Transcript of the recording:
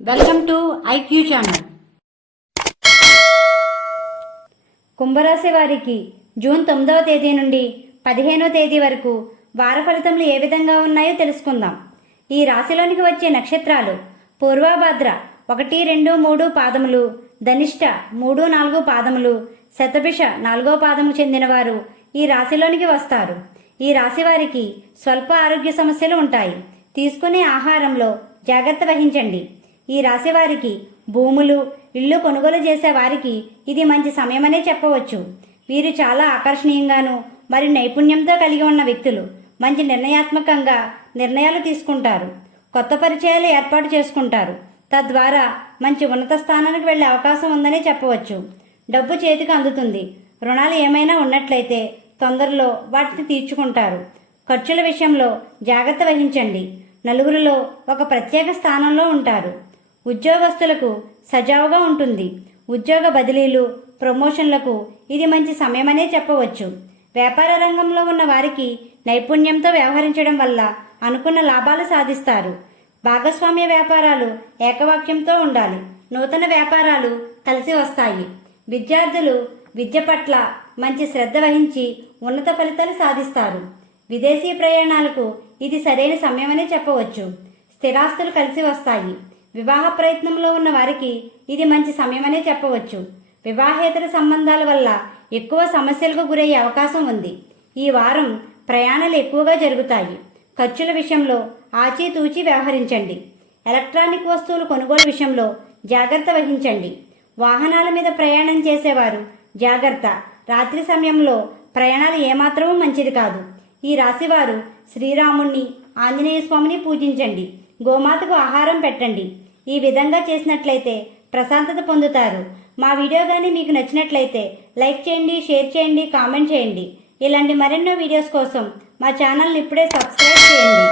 Welcome to IQ channel. కుంభరాశి వారికి June తొమ్మిదవ తేదీ నుండి పదిహేనవ తేదీ వరకు వార ఫలితములు ఏ విధంగా ఉన్నాయో తెలుసుకుందాం. ఈ రాశిలోనికి వచ్చే నక్షత్రాలు పూర్వభద్ర ఒకటి రెండు మూడు పాదములు ధనిష్ట మూడు నాలుగు పాదములు శతభిష నాలుగో పాదము చెందినవారు ఈ రాశిలోనికి వస్తారు. ఈ రాశి వారికి స్వల్ప ఆరోగ్య సమస్యలు ఉంటాయి. తీసుకునే ఆహారంలో జాగ్రత్త వహించండి. ఈ రాశి వారికి భూములు ఇల్లు కొనుగోలు చేసే వారికి ఇది మంచి సమయమనే చెప్పవచ్చు. వీరు చాలా ఆకర్షణీయంగాను మరియు నైపుణ్యంతో కలిగి ఉన్న వ్యక్తులు. మంచి నిర్ణయాత్మకంగా నిర్ణయాలు తీసుకుంటారు. కొత్త పరిచయాలు ఏర్పాటు చేసుకుంటారు. తద్వారా మంచి ఉన్నత స్థానానికి వెళ్ళే అవకాశం ఉందనే చెప్పవచ్చు. డబ్బు చేతికి అందుతుంది. రుణాలు ఏమైనా ఉన్నట్లయితే తొందరలో వాటిని తీర్చుకుంటారు. ఖర్చుల విషయంలో జాగ్రత్త వహించండి. నలుగురిలో ఒక ప్రత్యేక స్థానంలో ఉంటారు. ఉద్యోగస్తులకు సజావుగా ఉంటుంది. ఉద్యోగ బదిలీలు ప్రమోషన్లకు ఇది మంచి సమయమనే చెప్పవచ్చు. వ్యాపార రంగంలో ఉన్న వారికి నైపుణ్యంతో వ్యవహరించడం వల్ల అనుకున్న లాభాలు సాధిస్తారు. భాగస్వామ్య వ్యాపారాలు ఏకవాక్యంతో ఉండాలి. నూతన వ్యాపారాలు కలిసి వస్తాయి. విద్యార్థులు విద్య పట్ల మంచి శ్రద్ధ వహించి ఉన్నత ఫలితాలు సాధిస్తారు. విదేశీ ప్రయాణాలకు ఇది సరైన సమయమనే చెప్పవచ్చు. స్థిరాస్తులు కలిసి వస్తాయి. వివాహ ప్రయత్నంలో ఉన్న వారికి ఇది మంచి సమయమనే చెప్పవచ్చు. వివాహేతర సంబంధాల వల్ల ఎక్కువ సమస్యలకు గురయ్యే అవకాశం ఉంది. ఈ వారం ప్రయాణాలు ఎక్కువగా జరుగుతాయి. ఖర్చుల విషయంలో ఆచితూచి వ్యవహరించండి. ఎలక్ట్రానిక్ వస్తువులు కొనుగోలు విషయంలో జాగ్రత్త వహించండి. వాహనాల మీద ప్రయాణం చేసేవారు జాగ్రత్త. రాత్రి సమయంలో ప్రయాణాలు ఏమాత్రమూ మంచిది కాదు. ఈ రాశివారు శ్రీరాముణ్ణి ఆంజనేయ స్వామిని పూజించండి. గోమాతకు ఆహారం పెట్టండి. ఈ విధంగా చేసినట్లయితే ప్రశాంతత పొందుతారు. మా వీడియో కానీ మీకు నచ్చినట్లయితే లైక్ చేయండి షేర్ చేయండి కామెంట్ చేయండి. ఇలాంటి మరెన్నో వీడియోస్ కోసం మా ఛానల్ని ఇప్పుడే సబ్స్క్రైబ్ చేయండి.